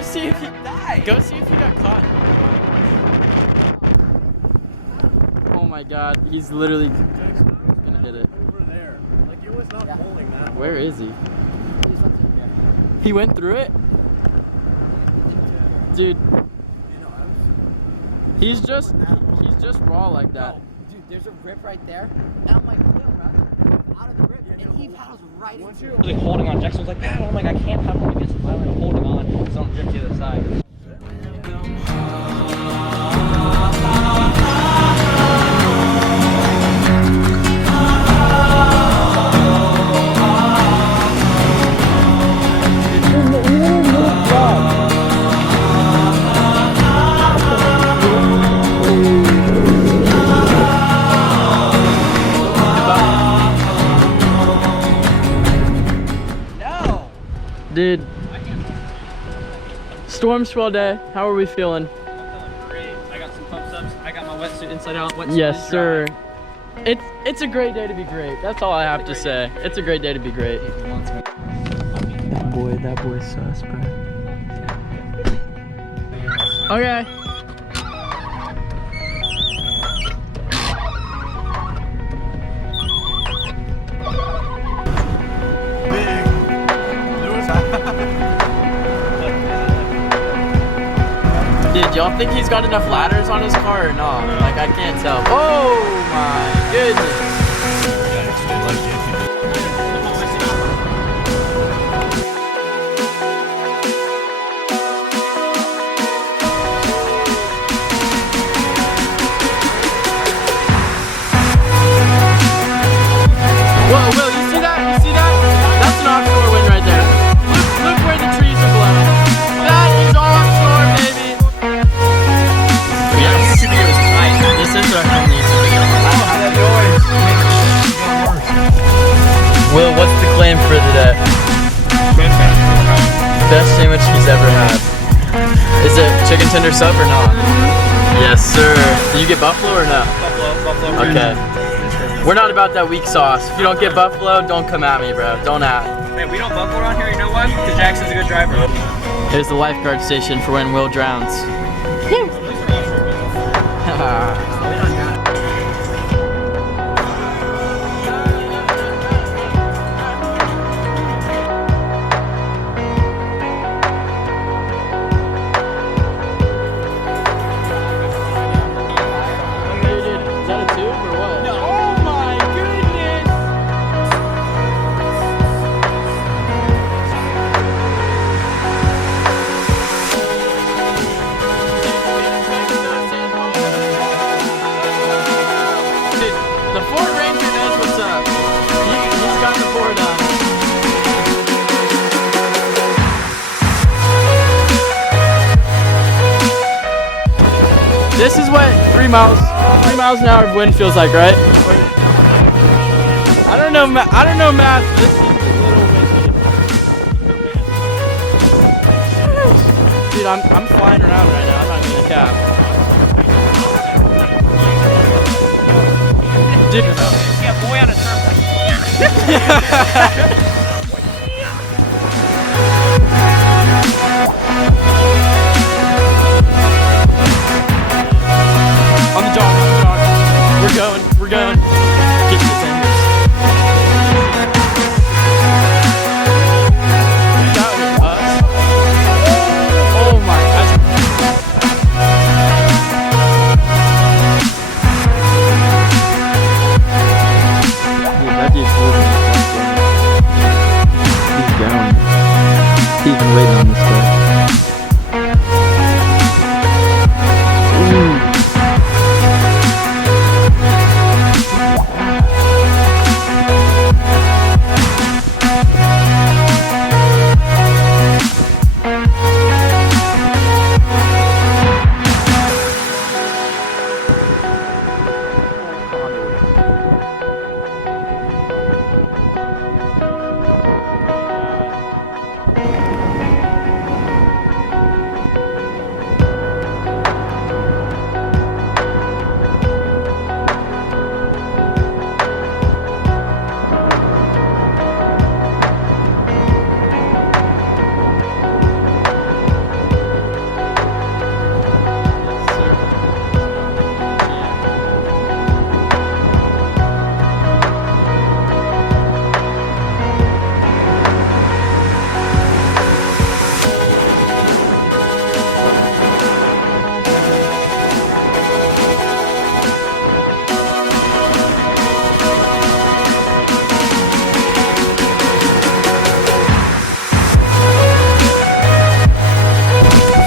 Go see if he died. Go see if he got caught. Oh my God, he's literally gonna hit it. Over there. Like it was not bowling that. Where is he? He went through it? Dude. He's just raw like that. Dude, there's a rip right there. And I'm like, no, bro. Out of the rip. And he paddles right into it. Like holding on. Jackson was like, paddle. I'm like, I can't paddle against the island. I'm holding on. So I'm drift to the other side. Dude, storm swell day. How are we feeling? I'm feeling great. I got some pump ups. I got my wetsuit inside out. Wetsuit Yes, is sir. dry. It's a great day to be great. That's all I have to say. It's a great day to be great. That boy's sus, bro. Okay. Dude, y'all think he's got enough ladders on his car or not? Like, I can't tell. Oh my goodness. Whoa, Will, you see that? You see that? That's an offshore wind right there. Look where the trees are blowing. That is offshore, baby. Yes. This is our only video. That noise. Will, what's the claim for today? Best sandwich he's ever had. Is it chicken tender sub or not? Yes, sir. Did you get buffalo or no? Buffalo. Okay. We're not about that weak sauce. If you don't get buffalo, don't come at me, bro. Don't ask. Hey, we don't buffalo around here. You know why? Because Jackson's a good driver. Here's the lifeguard station for when Will drowns. Is that a tube or what? No. Oh my goodness! Dude, the Ford Ranger knows what's up. He's got the Ford up. This is what 3 miles an hour of wind feels like, right? I don't know math. This seems a little windy. Dude, I'm flying around right now. I'm not even a cap. Dude, Yeah, boy on a surf. on the jog. We're going. Get to the sanders. Without us. Oh my gosh. Dude, that dude's moving.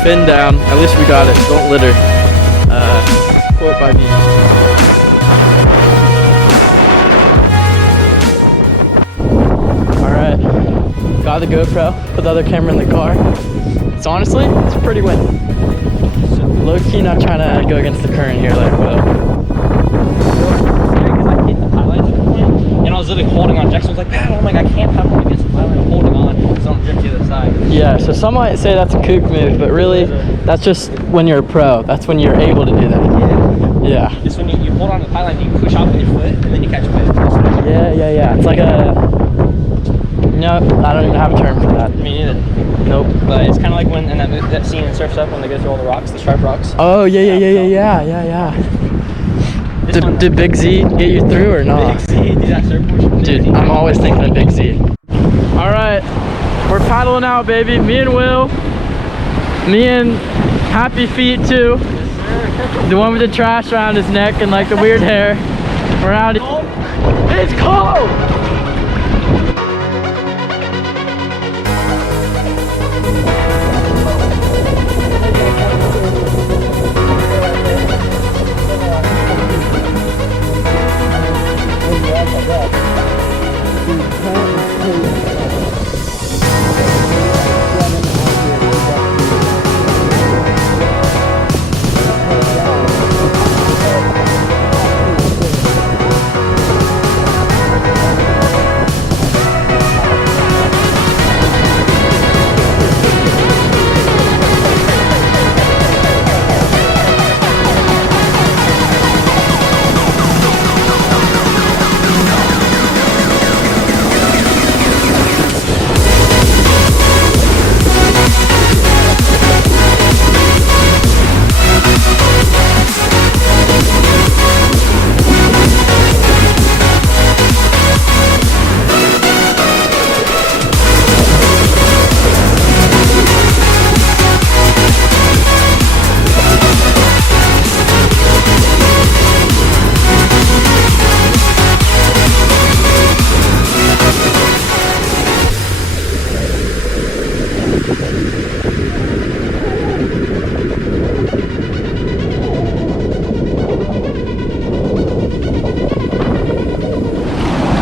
fin down. At least we got it. Don't litter. Quote by me. Alright. Got the GoPro. Put the other camera in the car. It's honestly, it's a pretty win. Low key not trying to go against the current here like Will. Because I hit the pilot at the point, and I was literally holding on. Jackson was like, paddle. I'm like, I can't paddle against the pilot. I'm holding on so I don't drift to the other side. Yeah, so some might say that's a kook move, but really, that's just when you're a pro. That's when you're able to do that. Yeah. Just when you hold on to the pilot, you push off with your foot, and then you catch a wave. Yeah. It's like a... No, I don't even have a term for that. Me neither. Nope. But it's kind of like when in that scene in Surf's Up when they go through all the rocks, the sharp rocks. Oh, yeah. Did Big Z get you through or not? Big Z, dude, that surfboard. Dude, I'm always thinking of Big Z. Alright, we're paddling out, baby. Me and Will. Me and Happy Feet, too. The one with the trash around his neck and like the weird hair. We're out. It's cold!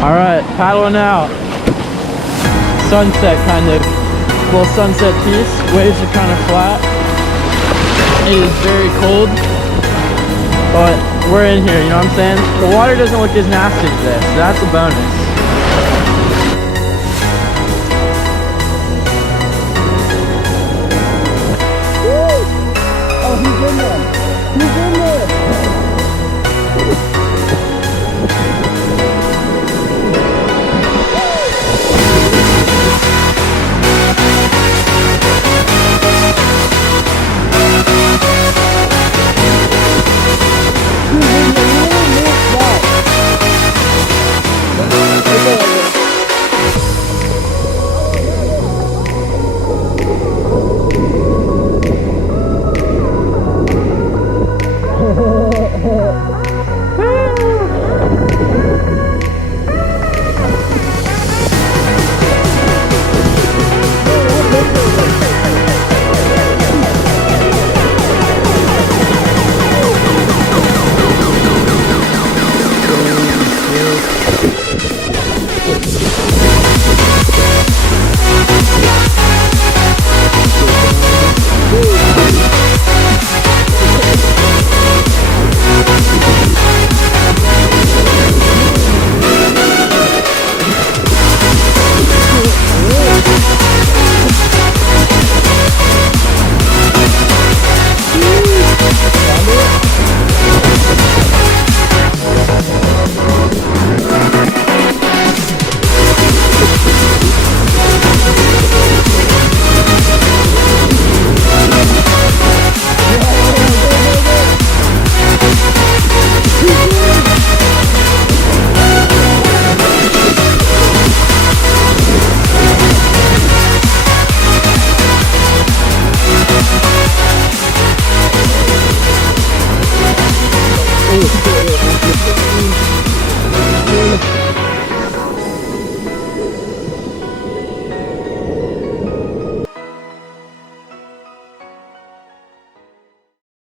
Alright, paddling out. Sunset kind of, little sunset piece. Waves are kind of flat. It is very cold, but we're in here, you know what I'm saying? The water doesn't look as nasty as this, so that's a bonus.